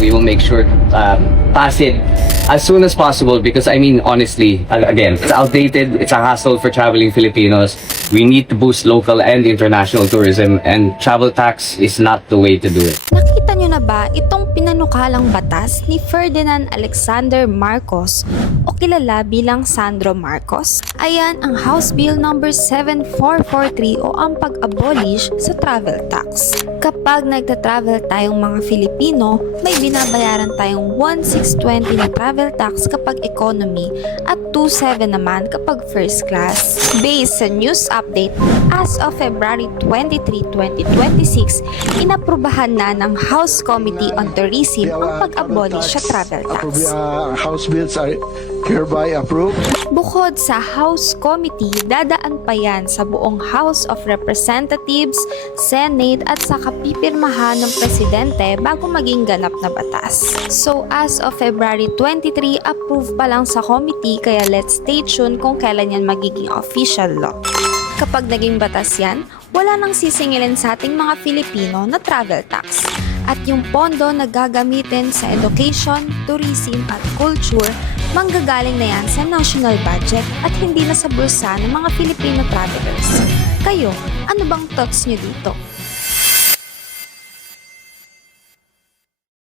We will make sure pass it as soon as possible because I mean honestly, again, it's outdated, it's a hassle for traveling Filipinos. We need to boost local and international tourism and travel tax is not the way to do it. Nakita nyo na ba itong pinanukalang batas ni Ferdinand Alexander Marcos o kilala bilang Sandro Marcos? Ayan ang House Bill number 7443 o ang pag-abolish sa travel tax. Kapag nagta-travel tayong mga Filipino, may binabayaran tayong 1,620 na travel tax kapag economy at 2,700 naman kapag first class. Based sa news update, as of February 23, 2026, inaprubahan na ng House Committee on Tourism ang pag-abolish sa travel tax. House bills are hereby approved. Bukod sa House Committee, dadaan pa yan sa buong House of Representatives, Senate at sa kapipirmahan ng Presidente bago maging ganap na batas. So as of February 23, approve pa lang sa committee kaya let's stay tuned kung kailan yan magiging official law. Kapag naging batas yan, wala nang sisingilin sa ating mga Filipino na travel tax. At yung pondo na gagamitin sa education, tourism at culture, manggagaling na yan sa national budget at hindi na sa bulsa ng mga Filipino travelers. Kayo, ano bang thoughts nyo dito?